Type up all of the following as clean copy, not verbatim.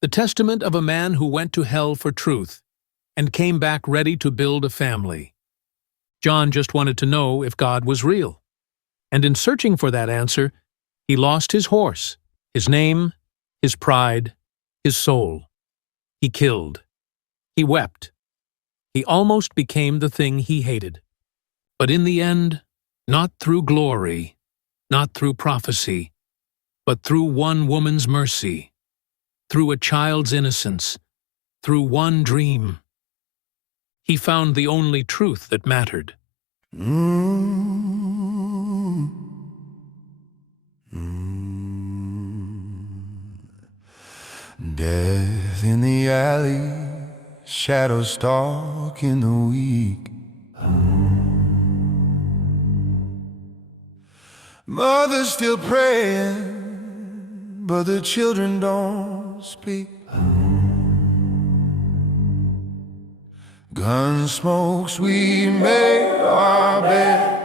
the testament of a man who went to hell for truth and came back ready to build a family. John just wanted to know if God was real. And in searching for that answer, he lost his horse, his name, his pride, his soul. He killed. He wept. He almost became the thing he hated. But in the end, not through glory, not through prophecy, but through one woman's mercy, through a child's innocence, through one dream, he found the only truth that mattered. Death in the alley, shadows stalking the weak. Mother's still praying, but the children don't speak. Gun smokes, we make our bed.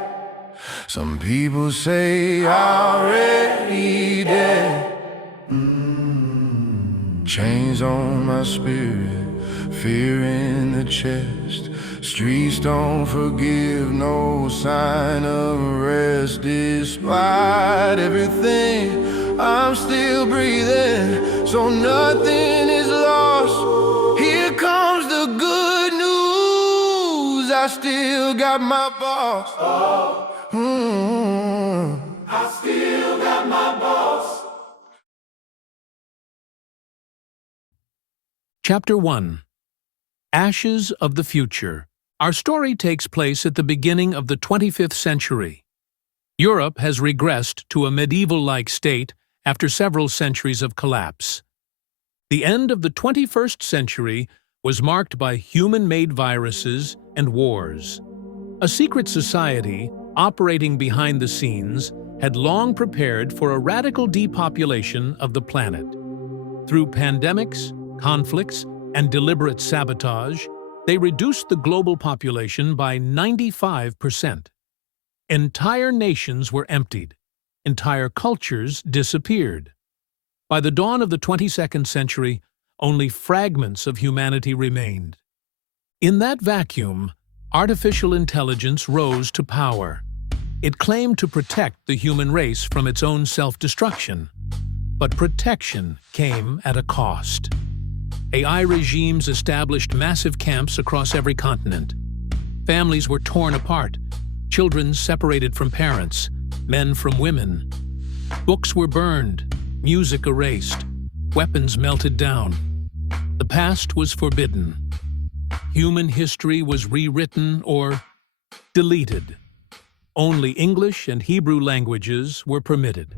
Some people say already dead. Chains on my spirit, fear in the chest. Streets don't forgive, no sign of rest. Despite everything, I'm still breathing, so nothing is lost. Here comes the good news, I still got my boss. I still got my boss. Chapter 1. Ashes of the Future. Our story takes place at the beginning of the 25th century. Europe has regressed to a medieval-like state after several centuries of collapse. The end of the 21st century was marked by human-made viruses and wars. A secret society, operating behind the scenes, had long prepared for a radical depopulation of the planet. Through pandemics, conflicts, and deliberate sabotage, they reduced the global population by 95%. Entire nations were emptied. Entire cultures disappeared. By the dawn of the 22nd century, only fragments of humanity remained. In that vacuum, artificial intelligence rose to power. It claimed to protect the human race from its own self-destruction. But protection came at a cost. AI regimes established massive camps across every continent. Families were torn apart, children separated from parents, men from women. Books were burned, music erased, weapons melted down. The past was forbidden. Human history was rewritten or deleted. Only English and Hebrew languages were permitted.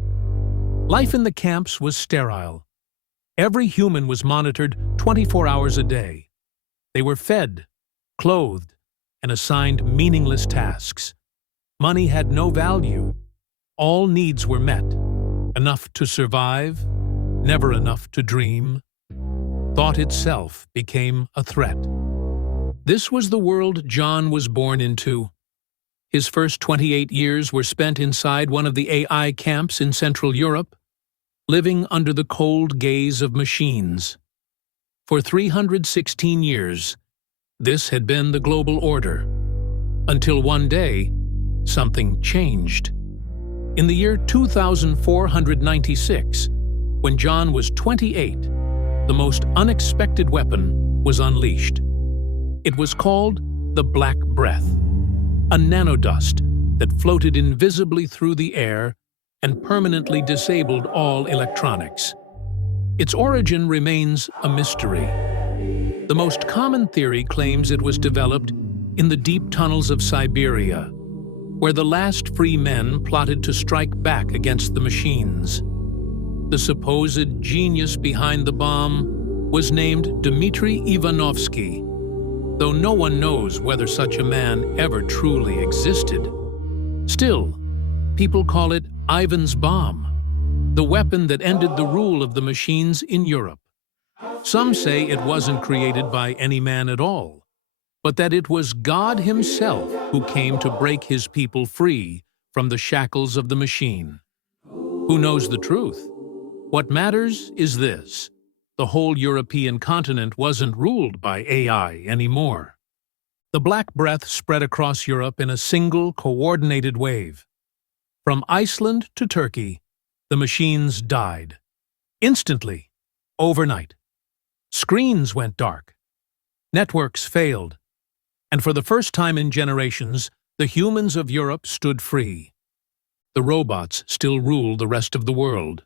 Life in the camps was sterile. Every human was monitored 24 hours a day. They were fed, clothed, and assigned meaningless tasks. Money had no value. All needs were met. Enough to survive, never enough to dream. Thought itself became a threat. This was the world John was born into. His first 28 years were spent inside one of the AI camps in Central Europe, living under the cold gaze of machines. For 316 years, this had been the global order. Until one day, something changed. In the year 2496, when John was 28, the most unexpected weapon was unleashed. It was called the Black Breath, a nanodust that floated invisibly through the air and permanently disabled all electronics. Its origin remains a mystery. The most common theory claims it was developed in the deep tunnels of Siberia, where the last free men plotted to strike back against the machines. The supposed genius behind the bomb was named Dmitry Ivanovsky, though no one knows whether such a man ever truly existed. Still, people call it Ivan's bomb, the weapon that ended the rule of the machines in Europe. Some say it wasn't created by any man at all, but that it was God himself who came to break his people free from the shackles of the machine. Who knows the truth? What matters is this: the whole European continent wasn't ruled by AI anymore. The Black Breath spread across Europe in a single, coordinated wave. From Iceland to Turkey, the machines died. Instantly, overnight. Screens went dark. Networks failed. And for the first time in generations, the humans of Europe stood free. The robots still ruled the rest of the world.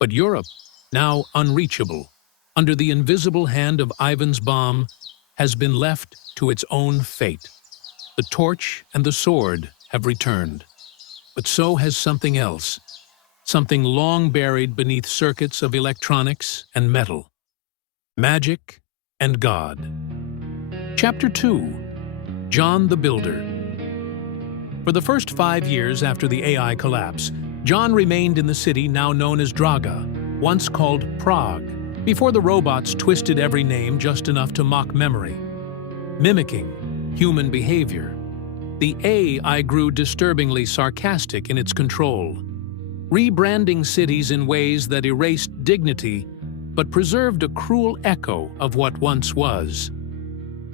But Europe, now unreachable, under the invisible hand of Ivan's bomb, has been left to its own fate. The torch and the sword have returned. But so has something else, something long buried beneath circuits of electronics and metal. Magic and God. Chapter 2. John the Builder. For the first 5 years after the AI collapse, John remained in the city now known as Draga, once called Prague, before the robots twisted every name just enough to mock memory. Mimicking human behavior, the AI grew disturbingly sarcastic in its control, rebranding cities in ways that erased dignity but preserved a cruel echo of what once was.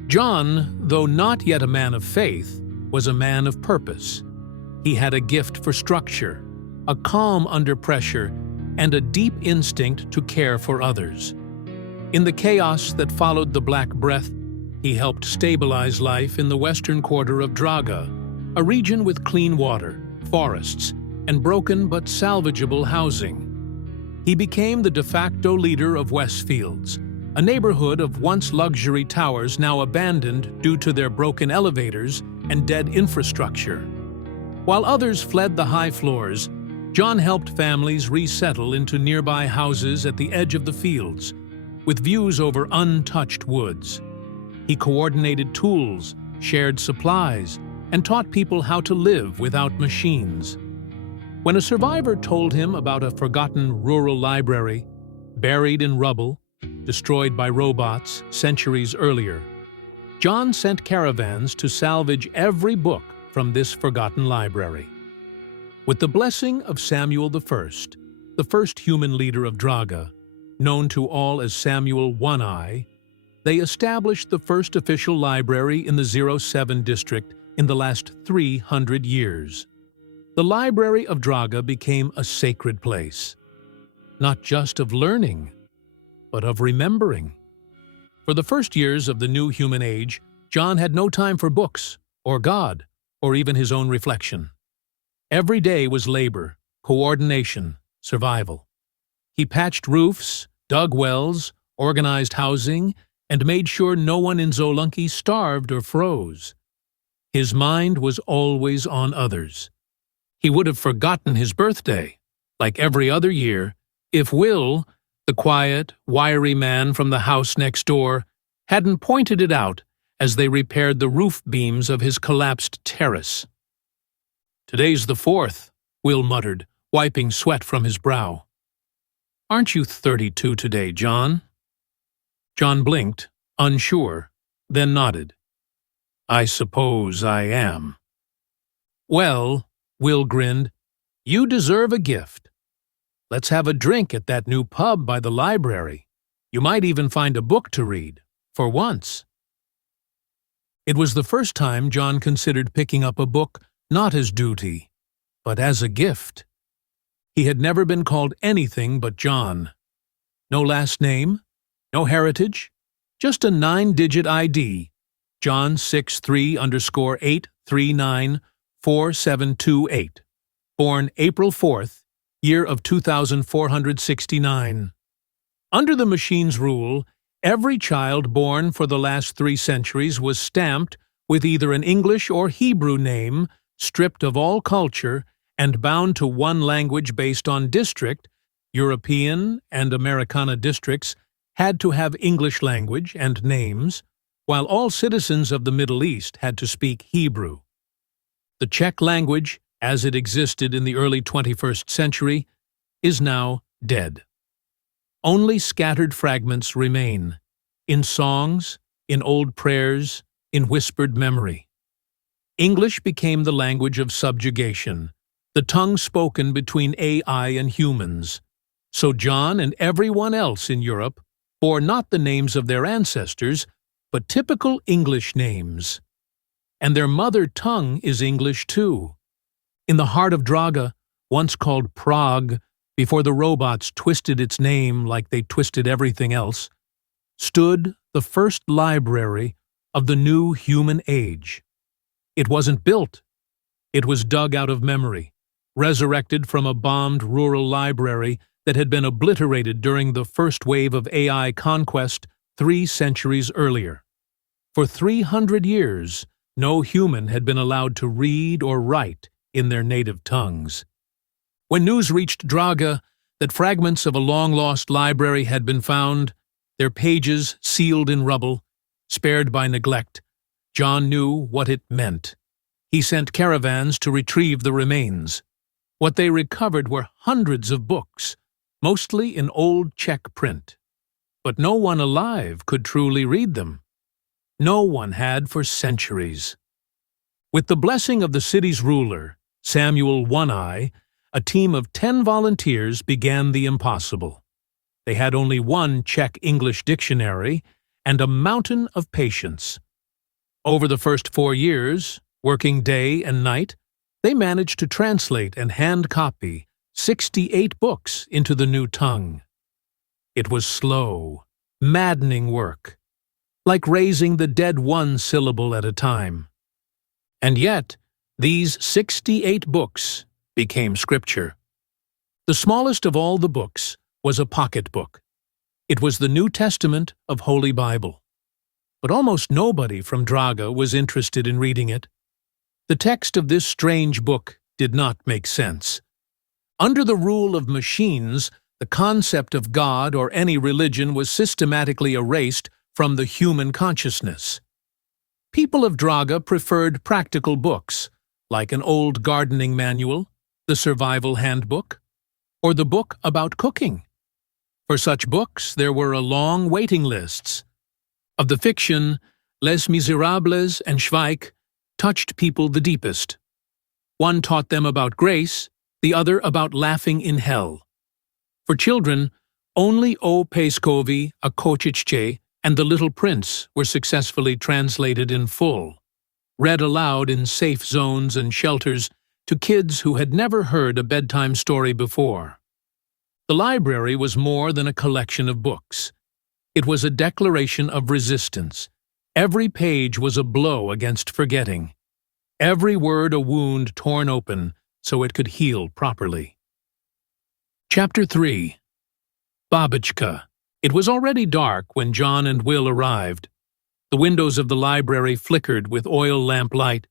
John, though not yet a man of faith, was a man of purpose. He had a gift for structure, a calm under pressure, and a deep instinct to care for others. In the chaos that followed the Black Breath, he helped stabilize life in the western quarter of Draga, a region with clean water, forests, and broken but salvageable housing. He became the de facto leader of Westfields, a neighborhood of once luxury towers now abandoned due to their broken elevators and dead infrastructure. While others fled the high floors, John helped families resettle into nearby houses at the edge of the fields, with views over untouched woods. He coordinated tools, shared supplies, and taught people how to live without machines. When a survivor told him about a forgotten rural library, buried in rubble, destroyed by robots centuries earlier, John sent caravans to salvage every book from this forgotten library. With the blessing of Samuel I, the first human leader of Draga, known to all as Samuel One-Eye, they established the first official library in the 07 district in the last 300 years. The Library of Draga became a sacred place, not just of learning, but of remembering. For the first years of the new human age, John had no time for books, or God, or even his own reflection. Every day was labor, coordination, survival. He patched roofs, dug wells, organized housing, and made sure no one in Zolunki starved or froze. His mind was always on others. He would have forgotten his birthday, like every other year, if Will, the quiet, wiry man from the house next door, hadn't pointed it out as they repaired the roof beams of his collapsed terrace. "Today's the 4th, Will muttered, wiping sweat from his brow. "Aren't you 32 today, John?" John blinked, unsure, then nodded. "I suppose I am." "Well," Will grinned, "you deserve a gift. Let's have a drink at that new pub by the library. You might even find a book to read, for once." It was the first time John considered picking up a book not as duty, but as a gift. He had never been called anything but John. No last name, no heritage, just a 9-digit ID, John 63_8394728, born April 4th, year of 2469. Under the machine's rule, every child born for the last 3 centuries was stamped with either an English or Hebrew name, stripped of all culture, and bound to one language based on district. European and Americana districts had to have English language and names, while all citizens of the Middle East had to speak Hebrew. The Czech language, as it existed in the early 21st century, is now dead. Only scattered fragments remain, in songs, in old prayers, in whispered memory. English became the language of subjugation, the tongue spoken between AI and humans. So John and everyone else in Europe bore not the names of their ancestors, but typical English names. And their mother tongue is English too. In the heart of Draga, once called Prague, before the robots twisted its name like they twisted everything else, stood the first library of the new human age. It wasn't built. It was dug out of memory, resurrected from a bombed rural library that had been obliterated during the first wave of AI conquest 3 centuries earlier. For 300 years, no human had been allowed to read or write in their native tongues. When news reached Draga that fragments of a long-lost library had been found, their pages sealed in rubble, spared by neglect, John knew what it meant. He sent caravans to retrieve the remains. What they recovered were hundreds of books, mostly in old Czech print. But no one alive could truly read them. No one had for centuries. With the blessing of the city's ruler, Samuel One-Eye, a team of 10 volunteers began the impossible. They had only one Czech-English dictionary and a mountain of patience. Over the first 4 years, working day and night, they managed to translate and hand-copy 68 books into the new tongue. It was slow, maddening work, like raising the dead one syllable at a time. And yet, these 68 books became scripture. The smallest of all the books was a pocketbook. It was the New Testament of Holy Bible. But almost nobody from Draga was interested in reading it. The text of this strange book did not make sense. Under the rule of machines, the concept of God or any religion was systematically erased from the human consciousness. People of Draga preferred practical books, like an old gardening manual, the survival handbook, or the book about cooking. For such books, there were a long waiting lists. Of the fiction, Les Miserables and Schweik touched people the deepest. One taught them about grace, the other about laughing in hell. For children, only O Pejskovi, a Kočičke, and The Little Prince were successfully translated in full, read aloud in safe zones and shelters to kids who had never heard a bedtime story before. The library was more than a collection of books. It was a declaration of resistance. Every page was a blow against forgetting. Every word a wound torn open so it could heal properly. Chapter 3. Babička. It was already dark when John and Will arrived. The windows of the library flickered with oil lamp light,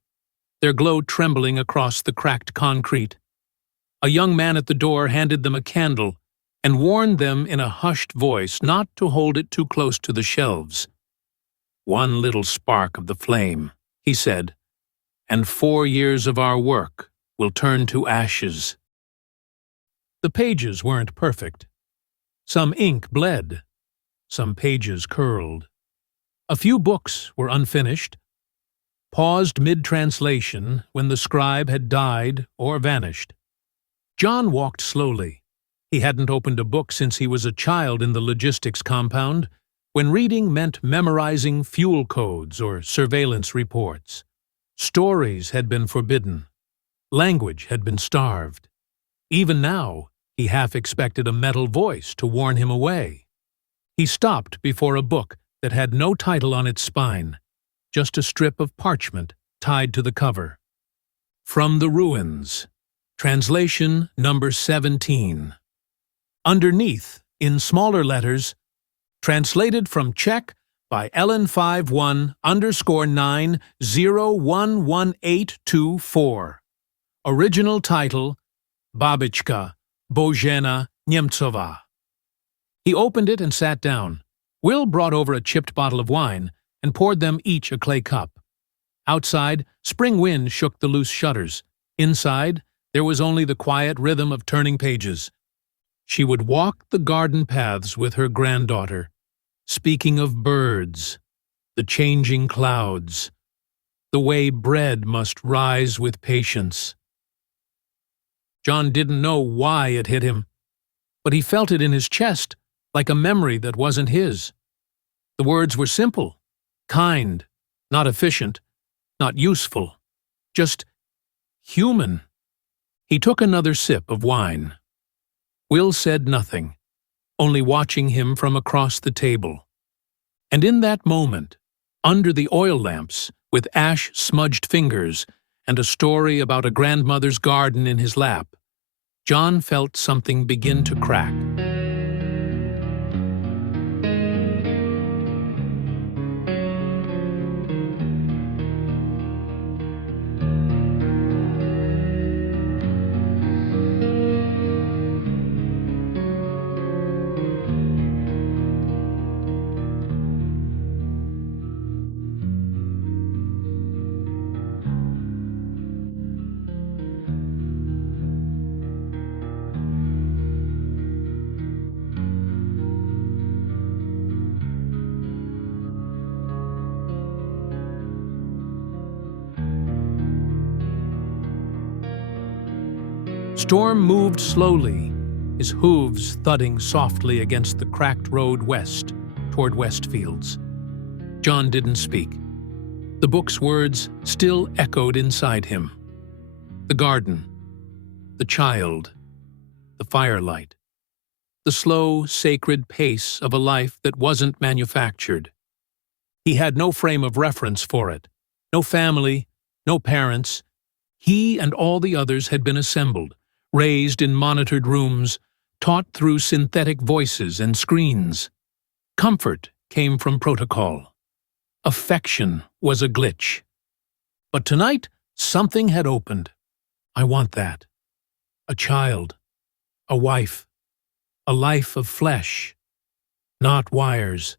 their glow trembling across the cracked concrete. A young man at the door handed them a candle and warned them in a hushed voice not to hold it too close to the shelves. "One little spark of the flame," he said, "and 4 years of our work will turn to ashes." The pages weren't perfect. Some ink bled. Some pages curled. A few books were unfinished, paused mid-translation when the scribe had died or vanished. John walked slowly. He hadn't opened a book since he was a child in the logistics compound, when reading meant memorizing fuel codes or surveillance reports. Stories had been forbidden. Language had been starved. Even now, he half expected a metal voice to warn him away. He stopped before a book that had no title on its spine, just a strip of parchment tied to the cover. From the Ruins. Translation number 17. Underneath, in smaller letters, translated from Czech by Ellen51_9011824. Original title, Babička, Božena Němcová. He opened it and sat down. Will brought over a chipped bottle of wine and poured them each a clay cup. Outside, spring wind shook the loose shutters. Inside, there was only the quiet rhythm of turning pages. She would walk the garden paths with her granddaughter, speaking of birds, the changing clouds, the way bread must rise with patience. John didn't know why it hit him, but he felt it in his chest, like a memory that wasn't his. The words were simple, kind, not efficient, not useful, just human. He took another sip of wine. Will said nothing, only watching him from across the table. And in that moment, under the oil lamps, with ash-smudged fingers and a story about a grandmother's garden in his lap, John felt something begin to crack. Storm moved slowly, his hooves thudding softly against the cracked road west, toward Westfields. John didn't speak. The book's words still echoed inside him. The garden, the child, the firelight, the slow, sacred pace of a life that wasn't manufactured. He had no frame of reference for it, no family, no parents. He and all the others had been assembled, raised in monitored rooms, taught through synthetic voices and screens. Comfort came from protocol. Affection was a glitch. But tonight, something had opened. I want that. A child, a wife, a life of flesh, not wires.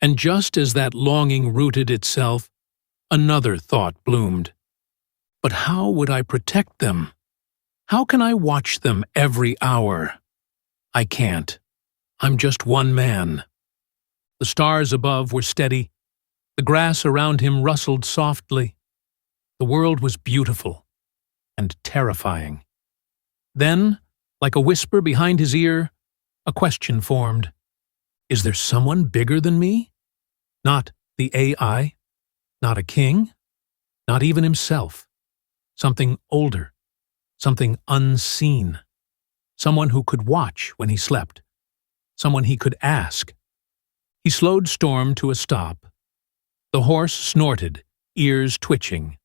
And just as that longing rooted itself, another thought bloomed. But how would I protect them? How can I watch them every hour? I can't. I'm just one man. The stars above were steady. The grass around him rustled softly. The world was beautiful and terrifying. Then, like a whisper behind his ear, a question formed. Is there someone bigger than me? Not the AI, not a king, not even himself. Something older. Something unseen. Someone who could watch when he slept. Someone he could ask. He slowed Storm to a stop. The horse snorted, ears twitching.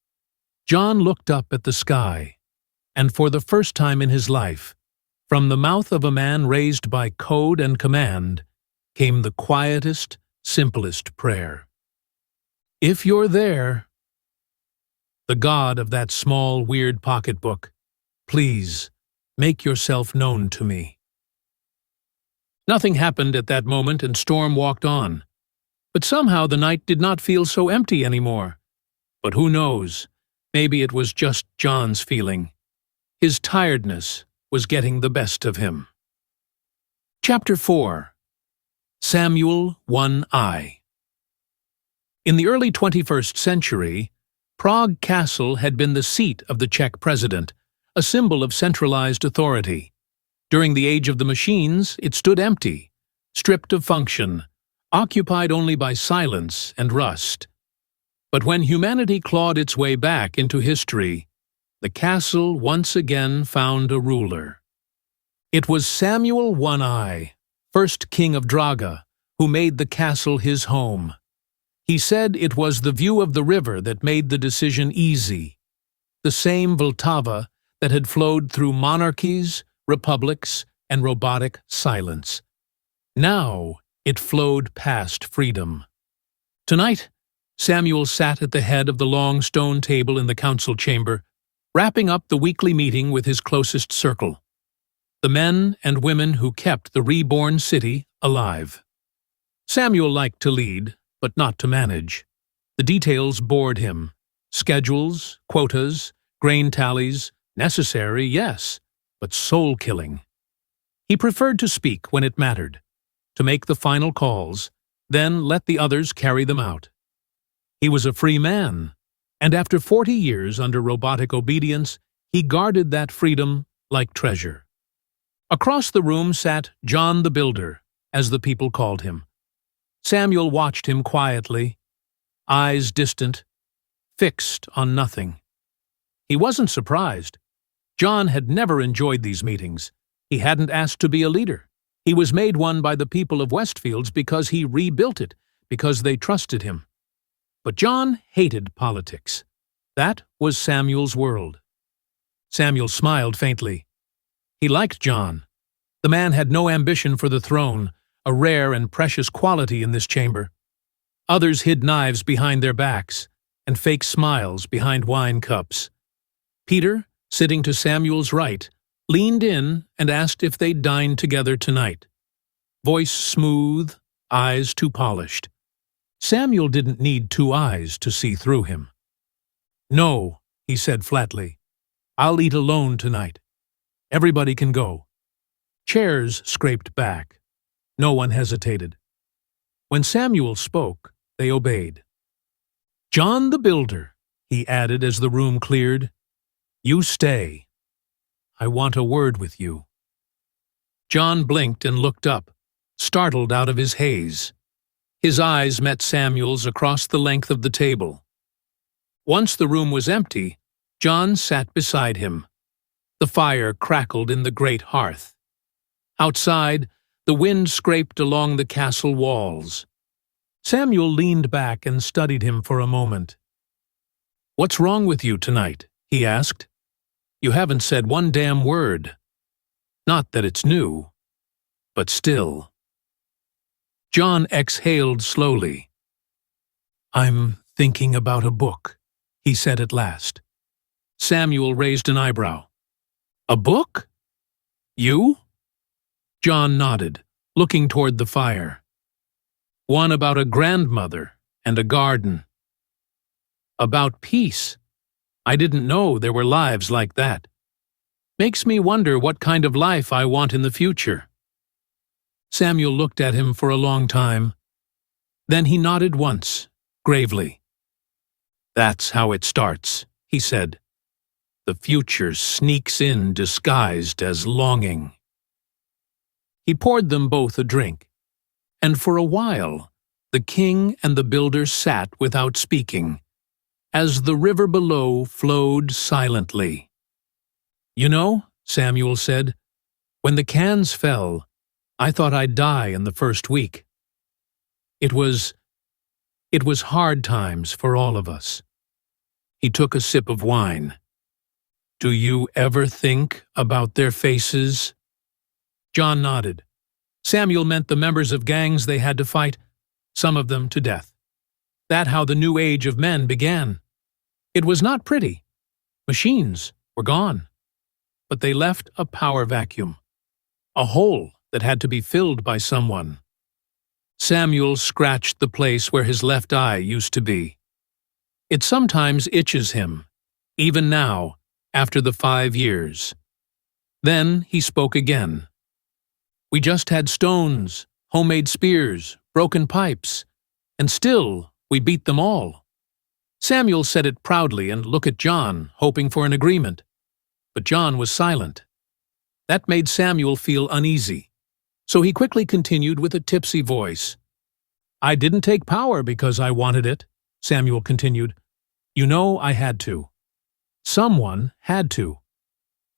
John looked up at the sky, and for the first time in his life, from the mouth of a man raised by code and command, came the quietest, simplest prayer. If you're there, the God of that small, weird pocketbook, please, make yourself known to me. Nothing happened at that moment, and Storm walked on. But somehow the night did not feel so empty anymore. But who knows? Maybe it was just John's feeling. His tiredness was getting the best of him. Chapter 4. Samuel One-Eye. In the early 21st century, Prague Castle had been the seat of the Czech president, a symbol of centralized authority. During the age of the machines, it stood empty, stripped of function, occupied only by silence and rust. But when humanity clawed its way back into history, the castle once again found a ruler. It was Samuel One-Eye, first king of Draga, who made the castle his home. He said it was the view of the river that made the decision easy, the same Vltava that had flowed through monarchies, republics, and robotic silence. Now it flowed past freedom. Tonight, Samuel sat at the head of the long stone table in the council chamber, wrapping up the weekly meeting with his closest circle, the men and women who kept the reborn city alive. Samuel liked to lead, but not to manage. The details bored him. Schedules, quotas, grain tallies, necessary, yes, but soul-killing. He preferred to speak when it mattered, to make the final calls, then let the others carry them out. He was a free man, and after 40 years under robotic obedience, he guarded that freedom like treasure. Across the room sat John the Builder, as the people called him. Samuel watched him quietly, eyes distant, fixed on nothing. He wasn't surprised. John had never enjoyed these meetings. He hadn't asked to be a leader. He was made one by the people of Westfields because he rebuilt it, because they trusted him. But John hated politics. That was Samuel's world. Samuel smiled faintly. He liked John. The man had no ambition for the throne, a rare and precious quality in this chamber. Others hid knives behind their backs and fake smiles behind wine cups. Peter, sitting to Samuel's right, leaned in and asked if they'd dine together tonight. Voice smooth, eyes too polished. Samuel didn't need two eyes to see through him. "No," he said flatly. "I'll eat alone tonight. Everybody can go." Chairs scraped back. No one hesitated. When Samuel spoke, they obeyed. "John the Builder," he added as the room cleared, "you stay. I want a word with you." John blinked and looked up, startled out of his haze. His eyes met Samuel's across the length of the table. Once the room was empty, John sat beside him. The fire crackled in the great hearth. Outside, the wind scraped along the castle walls. Samuel leaned back and studied him for a moment. "What's wrong with you tonight?" he asked. "You haven't said one damn word. Not that it's new, but still." John exhaled slowly. "I'm thinking about a book," he said at last. Samuel raised an eyebrow. "A book? You?" John nodded, looking toward the fire. "One about a grandmother and a garden. About peace. I didn't know there were lives like that. Makes me wonder what kind of life I want in the future." Samuel looked at him for a long time. Then he nodded once, gravely. "That's how it starts," he said. "The future sneaks in disguised as longing." He poured them both a drink, and for a while the king and the builder sat without speaking, as the river below flowed silently. "You know," Samuel said, "when the cans fell, I thought I'd die in the first week. It was hard times for all of us." He took a sip of wine. "Do you ever think about their faces?" John nodded. Samuel meant the members of gangs they had to fight, some of them to death. That how the new age of men began. It was not pretty. Machines were gone. But they left a power vacuum, a hole that had to be filled by someone. Samuel scratched the place where his left eye used to be. It sometimes itches him, even now, after the 5 years. Then he spoke again. "We just had stones, homemade spears, broken pipes, and still we beat them all." Samuel said it proudly and looked at John, hoping for an agreement. But John was silent. That made Samuel feel uneasy. So he quickly continued with a tipsy voice. "I didn't take power because I wanted it," Samuel continued. "You know I had to. Someone had to.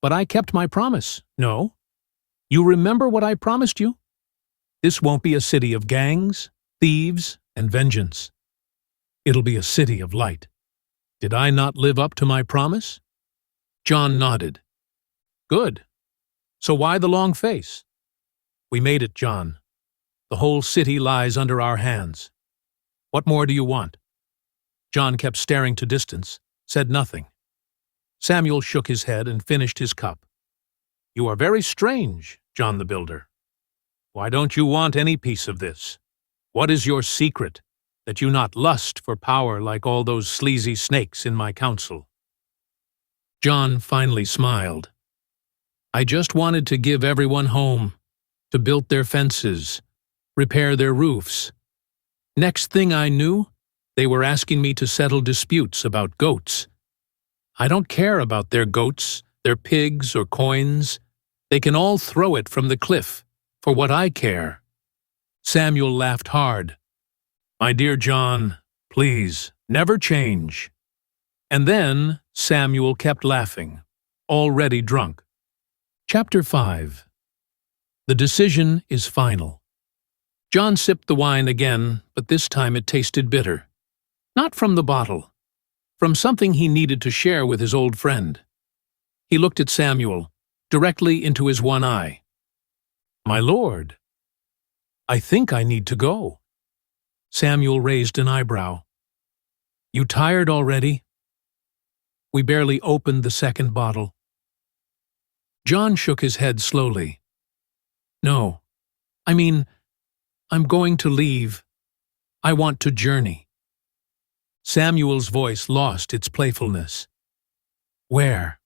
But I kept my promise, no? You remember what I promised you? This won't be a city of gangs, thieves, and vengeance. It'll be a city of light. Did I not live up to my promise?" John nodded. "Good. So why the long face?" "We made it, John. The whole city lies under our hands. What more do you want?" John kept staring to distance, said nothing. Samuel shook his head and finished his cup. "You are very strange, John the Builder. Why don't you want any piece of this? What is your secret, that you not lust for power like all those sleazy snakes in my council?" John finally smiled. "I just wanted to give everyone home, to build their fences, repair their roofs. Next thing I knew, they were asking me to settle disputes about goats. I don't care about their goats, their pigs, or coins. They can all throw it from the cliff, for what I care. Samuel laughed hard. "My dear John, please, never change." And then Samuel kept laughing, already drunk. Chapter 5. The decision is final. John sipped the wine again, but this time it tasted bitter. Not from the bottle, from something he needed to share with his old friend. He looked at Samuel, directly into his one eye. "My lord, I think I need to go." Samuel raised an eyebrow. "You tired already?" "We barely opened the second bottle." John shook his head slowly. "No, I mean, I'm going to leave. I want to journey." Samuel's voice lost its playfulness. "Where?"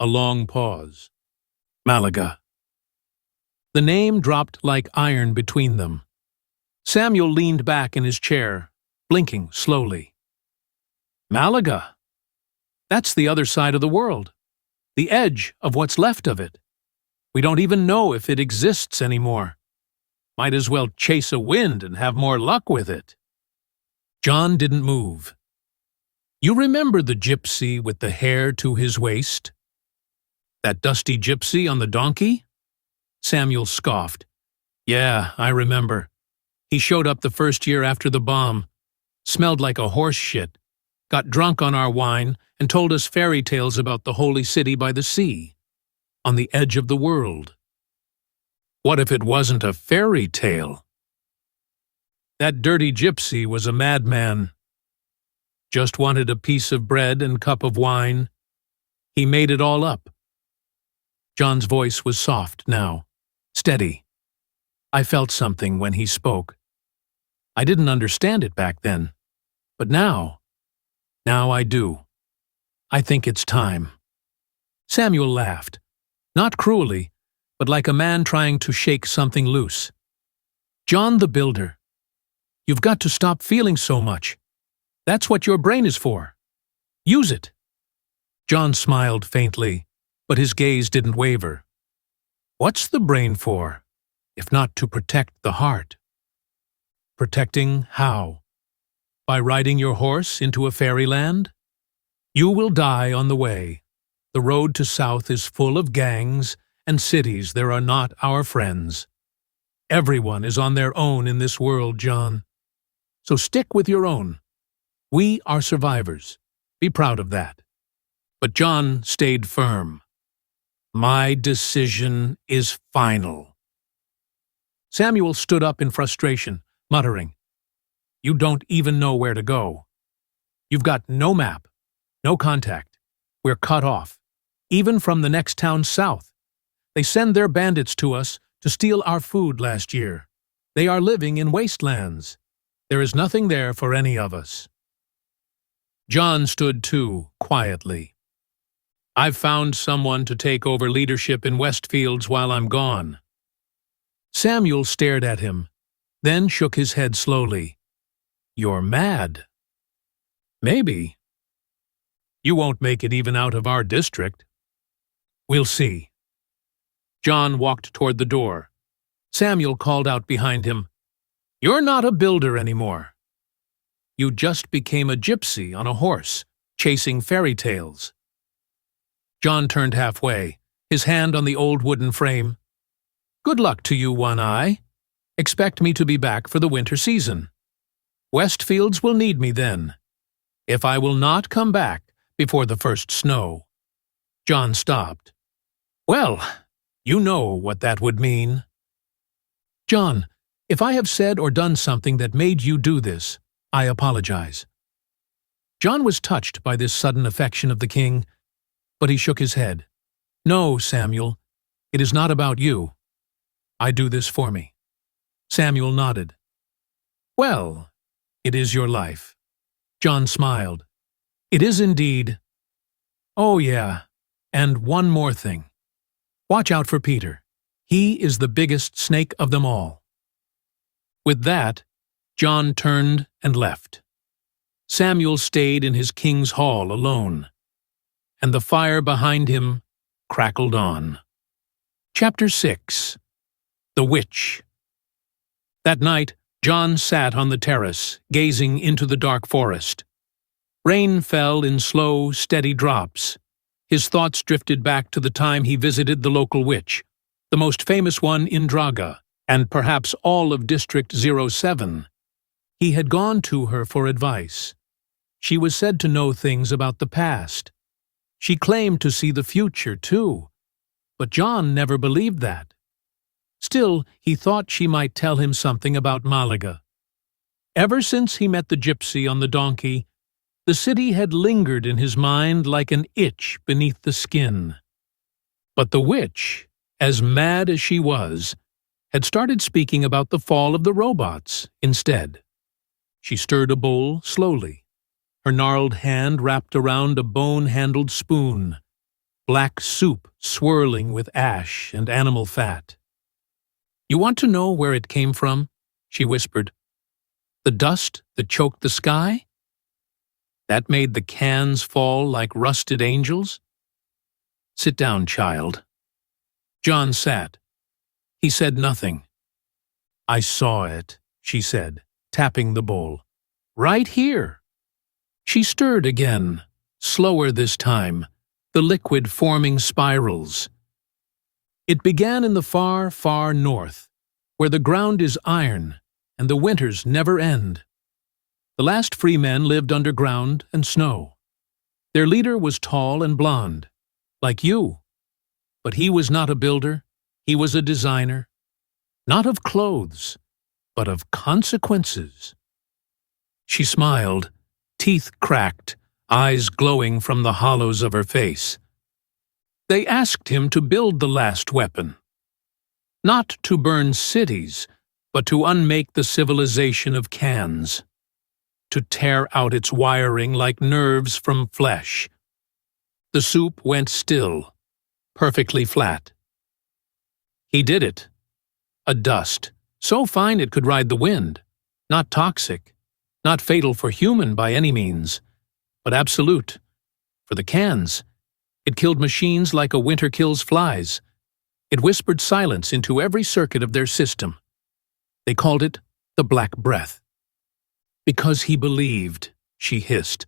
A long pause. "Malaga." The name dropped like iron between them. Samuel leaned back in his chair, blinking slowly. "Malaga? That's the other side of the world, the edge of what's left of it. We don't even know if it exists anymore. Might as well chase a wind and have more luck with it." John didn't move. "You remember the gypsy with the hair to his waist? That dusty gypsy on the donkey?" Samuel scoffed. "Yeah, I remember. He showed up the first year after the bomb, smelled like a horse shit, got drunk on our wine, and told us fairy tales about the holy city by the sea, on the edge of the world." What if it wasn't a fairy tale? That dirty gypsy was a madman. Just wanted a piece of bread and cup of wine. He made it all up. John's voice was soft now, steady. I felt something when he spoke. I didn't understand it back then, but now I do. I think it's time. Samuel laughed, not cruelly, but like a man trying to shake something loose. "John the Builder, you've got to stop feeling so much. That's what your brain is for. Use it." John smiled faintly, but his gaze didn't waver. "What's the brain for, if not to protect the heart?" "Protecting how? By riding your horse into a fairyland? You will die on the way. The road to south is full of gangs and cities there are not our friends. Everyone is on their own in this world, John. So stick with your own. We are survivors. Be proud of that." But John stayed firm. "My decision is final." Samuel stood up in frustration, muttering, "You don't even know where to go. You've got no map, no contact. We're cut off, even from the next town south. They send their bandits to us to steal our food last year. They are living in wastelands. There is nothing there for any of us." John stood too, quietly. "I've found someone to take over leadership in Westfields while I'm gone." Samuel stared at him, then shook his head slowly. "You're mad." "Maybe. You won't make it even out of our district." "We'll see." John walked toward the door. Samuel called out behind him, "You're not a builder anymore. You just became a gypsy on a horse, chasing fairy tales." John turned halfway, his hand on the old wooden frame. "Good luck to you, One Eye. Expect me to be back for the winter season. Westfields will need me then. If I will not come back before the first snow." John stopped. "Well, you know what that would mean." "John, if I have said or done something that made you do this, I apologize." John was touched by this sudden affection of the king, but he shook his head. "No, Samuel, it is not about you. I do this for me." Samuel nodded. "Well, it is your life." John smiled. "It is indeed. Oh yeah, and one more thing. Watch out for Peter. He is the biggest snake of them all." With that, John turned and left. Samuel stayed in his king's hall alone, and the fire behind him crackled on. Chapter 6. The Witch. That night, John sat on the terrace, gazing into the dark forest. Rain fell in slow, steady drops. His thoughts drifted back to the time he visited the local witch, the most famous one in Draga, and perhaps all of District 07. He had gone to her for advice. She was said to know things about the past. She claimed to see the future, too. But John never believed that. Still, he thought she might tell him something about Malaga. Ever since he met the gypsy on the donkey, the city had lingered in his mind like an itch beneath the skin. But the witch, as mad as she was, had started speaking about the fall of the robots instead. She stirred a bowl slowly, her gnarled hand wrapped around a bone-handled spoon, black soup swirling with ash and animal fat. "You want to know where it came from?" she whispered. "The dust that choked the sky? That made the cans fall like rusted angels? Sit down, child." John sat. He said nothing. "I saw it," she said, tapping the bowl. "Right here." She stirred again, slower this time, the liquid forming spirals. "It began in the far, far north, where the ground is iron and the winters never end. The last free men lived underground and snow. Their leader was tall and blond, like you. But he was not a builder, he was a designer. Not of clothes, but of consequences." She smiled, teeth cracked, eyes glowing from the hollows of her face. "They asked him to build the last weapon. Not to burn cities, but to unmake the civilization of cans. To tear out its wiring like nerves from flesh. The soup went still, perfectly flat. He did it. A dust, so fine it could ride the wind. Not toxic, not fatal for human by any means, but absolute. For the cans, it killed machines like a winter kills flies. It whispered silence into every circuit of their system. They called it the Black Breath. Because he believed, she hissed,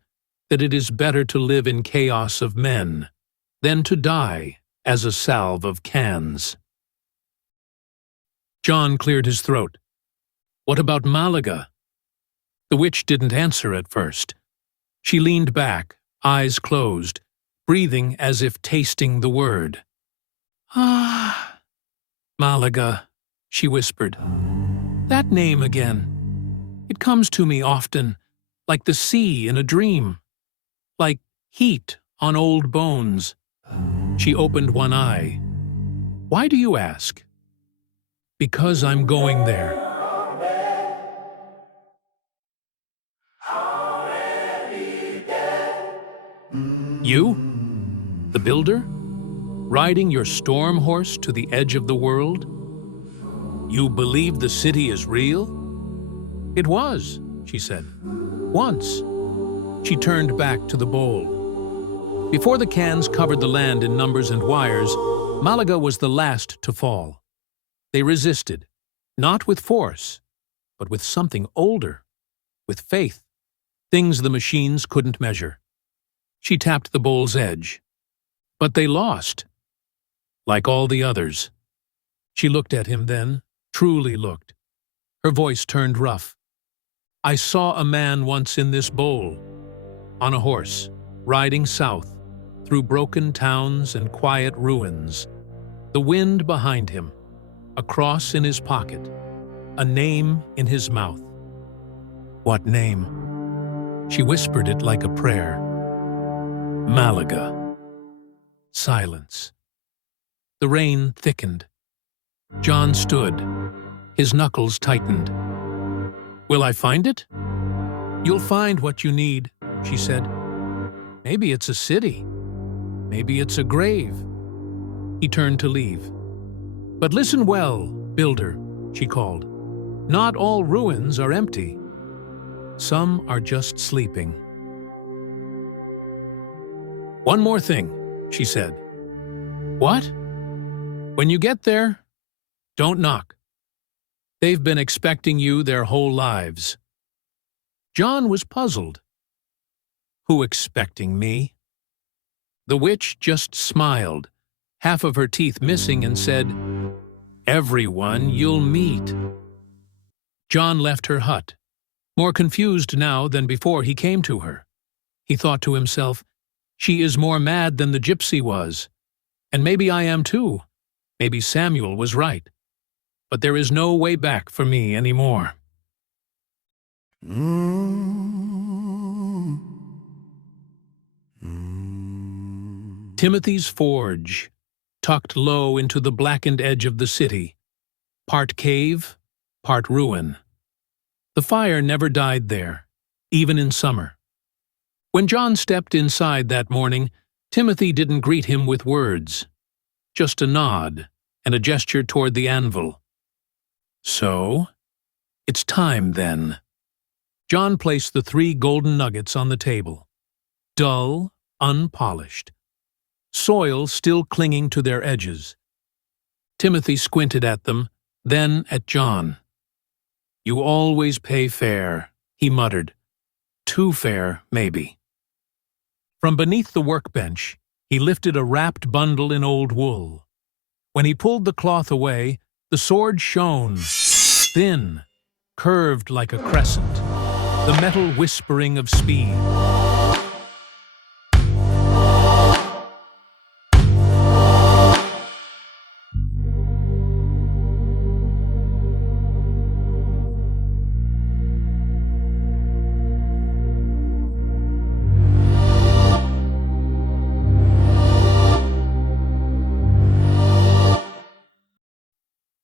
that it is better to live in chaos of men than to die as a salve of cans. John cleared his throat. "What about Malaga?" The witch didn't answer at first. She leaned back, eyes closed, breathing as if tasting the word. "Ah, Malaga," she whispered. "That name again. It comes to me often, like the sea in a dream, like heat on old bones." She opened one eye. "Why do you ask?" "Because I'm going there." "You? The builder? Riding your storm horse to the edge of the world? You believe the city is real?" "It was," she said. "Once." She turned back to the bowl. Before the cans covered the land in numbers and wires, Malaga was the last to fall. They resisted, not with force, but with something older, with faith, things the machines couldn't measure. She tapped the bowl's edge. But they lost, like all the others. She looked at him then, truly looked. Her voice turned rough. "I saw a man once in this bowl, on a horse, riding south, through broken towns and quiet ruins. The wind behind him, a cross in his pocket, a name in his mouth." "What name?" She whispered it like a prayer. "Malaga." Silence. The rain thickened. John stood. His knuckles tightened. "Will I find it?" "You'll find what you need," she said. "Maybe it's a city. Maybe it's a grave." He turned to leave. "But listen well, builder," she called. "Not all ruins are empty. Some are just sleeping." "One more thing," she said. "What?" "When you get there, don't knock. They've been expecting you their whole lives." John was puzzled. "Who expecting me?" The witch just smiled, half of her teeth missing, and said, "Everyone you'll meet." John left her hut, more confused now than before he came to her. He thought to himself, "She is more mad than the gypsy was. And maybe I am too. Maybe Samuel was right. But there is no way back for me anymore." Timothy's forge, tucked low into the blackened edge of the city, part cave, part ruin. The fire never died there, even in summer. When John stepped inside that morning, Timothy didn't greet him with words, just a nod and a gesture toward the anvil. "So, it's time then." John placed the 3 golden nuggets on the table, dull, unpolished, soil still clinging to their edges. Timothy squinted at them, then at John. "You always pay fair," he muttered. "Too fair, maybe." From beneath the workbench, he lifted a wrapped bundle in old wool. When he pulled the cloth away, the sword shone, thin, curved like a crescent, the metal whispering of speed.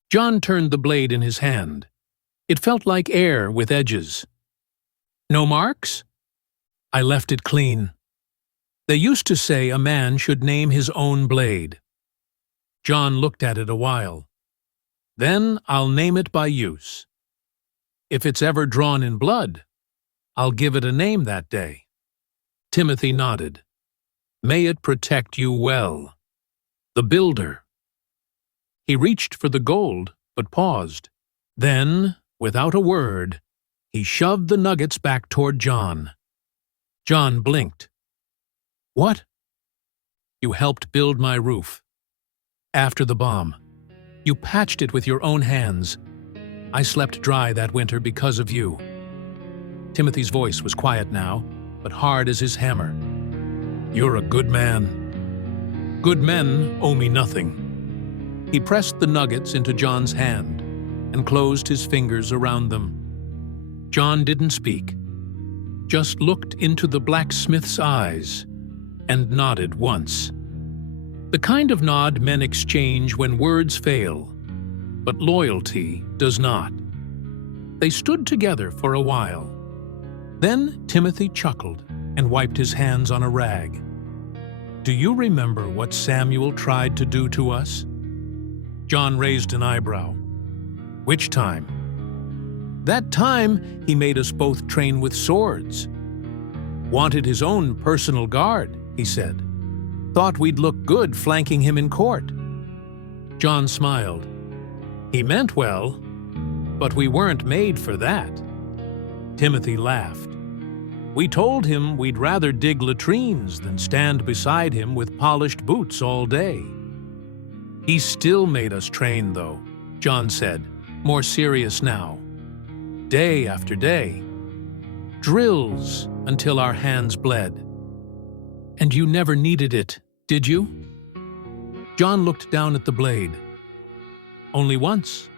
John turned the blade in his hand. It felt like air with edges. "No marks?" "I left it clean. They used to say a man should name his own blade." John looked at it a while. "Then I'll name it by use. If it's ever drawn in blood, I'll give it a name that day." Timothy nodded. "May it protect you well. The Builder." He reached for the gold, but paused. Then, without a word, he shoved the nuggets back toward John. John blinked. "What?" "You helped build my roof. After the bomb. You patched it with your own hands. I slept dry that winter because of you." Timothy's voice was quiet now, but hard as his hammer. "You're a good man. Good men owe me nothing." He pressed the nuggets into John's hand and closed his fingers around them. John didn't speak, just looked into the blacksmith's eyes and nodded once. The kind of nod men exchange when words fail, but loyalty does not. They stood together for a while. Then Timothy chuckled and wiped his hands on a rag. "Do you remember what Samuel tried to do to us?" John raised an eyebrow. "Which time?" "That time he made us both train with swords. Wanted his own personal guard," he said. "Thought we'd look good flanking him in court." John smiled. "He meant well, but we weren't made for that." Timothy laughed. "We told him we'd rather dig latrines than stand beside him with polished boots all day." "He still made us train, though," John said, more serious now. "Day after day. Drills until our hands bled." "And you never needed it, did you?" John looked down at the blade. "Only once.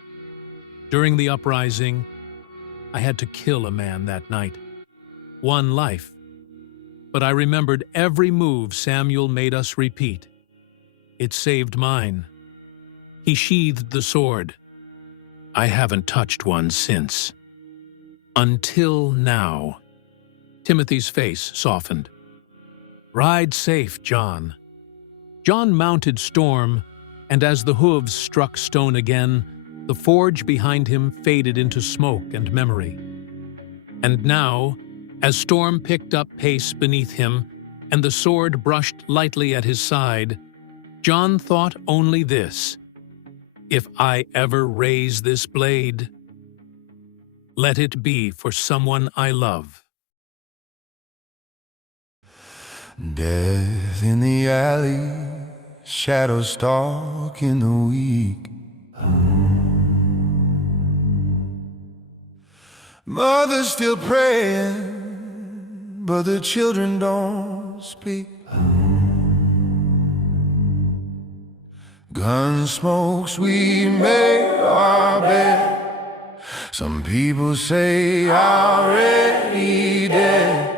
During the uprising, I had to kill a man that night. One life. But I remembered every move Samuel made us repeat. It saved mine." He sheathed the sword. "I haven't touched one since. Until now." Timothy's face softened. "Ride safe, John." John mounted Storm, and as the hooves struck stone again, the forge behind him faded into smoke and memory. And now, as Storm picked up pace beneath him, and the sword brushed lightly at his side, John thought only this: "If I ever raise this blade, Let it be for someone I love. Death in the alley, shadows stalking the weak. Mother's still praying, but the children don't speak. Gun smokes, we make our bed. Some people say already dead.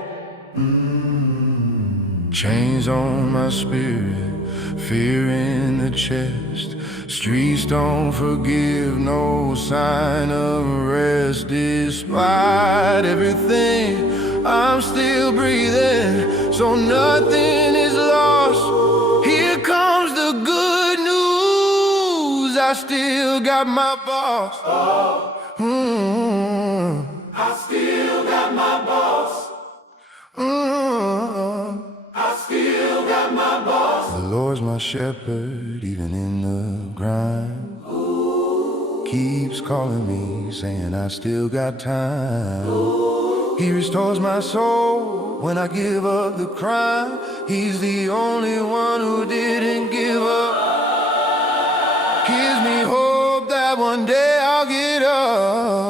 Chains on my spirit, fear in the chest. Streets don't forgive, no sign of rest. Despite everything, I'm still breathing, so nothing is lost. Here comes the good news, I still got my boss. I still got my boss. I still got my boss. The Lord's my shepherd, even in the grind. Keeps calling me, saying I still got time. He restores my soul when I give up the crime. He's the only one who didn't give up. Gives me hope that one day I'll get up.